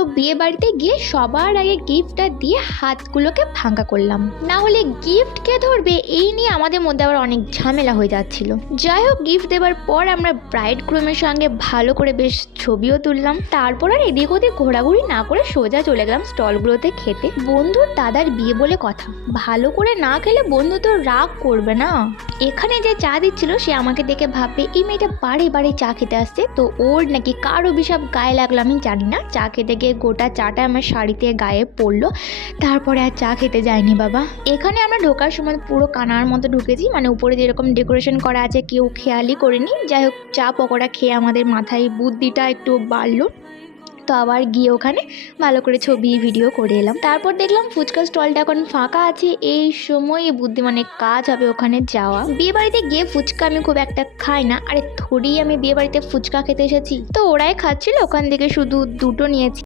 তো বিয়ে বাড়িতে গিয়ে সবার আগে গিফটটা দিয়ে হাতগুলোকে ভাঙা করলাম, না হলে গিফট কে ধরবে এই নিয়ে আমাদের মধ্যে আবার অনেক ঝামেলা হয়ে যাচ্ছিল। যাই হোক, গিফট দেওয়ার পর আমরা ব্রাইড গ্রুমের সঙ্গে ভালো করে বেশ ছবিও তুললাম। তারপর আর এদিক ওদিক ঘোরাঘুরি না করে সোজা চলে গেলাম স্টলগুলোতে খেতে। বন্ধুর দাদার বিয়ে বলে কথা, ভালো করে না খেলে বন্ধু তো রাগ করবে না। এখানে যে চা দিচ্ছিল সে আমাকে দেখে ভাববে এই মেয়েটা বারে বারে চা খেতে আসছে, তো ওর নাকি কার অভিশাপ গায়ে লাগলো আমি জানি না। চা খেতে গিয়ে গোটা চাটা আমার শাড়িতে গায়ে পড়লো, তারপরে আর চা খেতে যায়নি বাবা। এখানে আমরা ঢোকার সময় পুরো কানার মতো ঢুকেছি, মানে উপরে যেরকম ডেকোরেশন করা আছে কেউ খেয়ালই করেনি। যাই হোক, চা পকোড়া খেয়ে আমাদের মাথায় বুদ্ধিটা একটু বাড়লো, তো আবার গিয়ে ওখানে ভালো করে ছবি ভিডিও করে এলাম। তারপর দেখলাম ফুচকা স্টলটা এখন ফাঁকা আছে, এই সময় বুদ্ধিমানের কাজ হবে ওখানে যাওয়া। বিয়ে বাড়িতে গিয়ে ফুচকা আমি খুব একটা খাই না, আরে থোড়ি আমি বিয়ে বাড়িতে ফুচকা খেতে এসেছি। তো ওরাই খাচ্ছিল, ওখান থেকে শুধু দুটো নিয়েছি।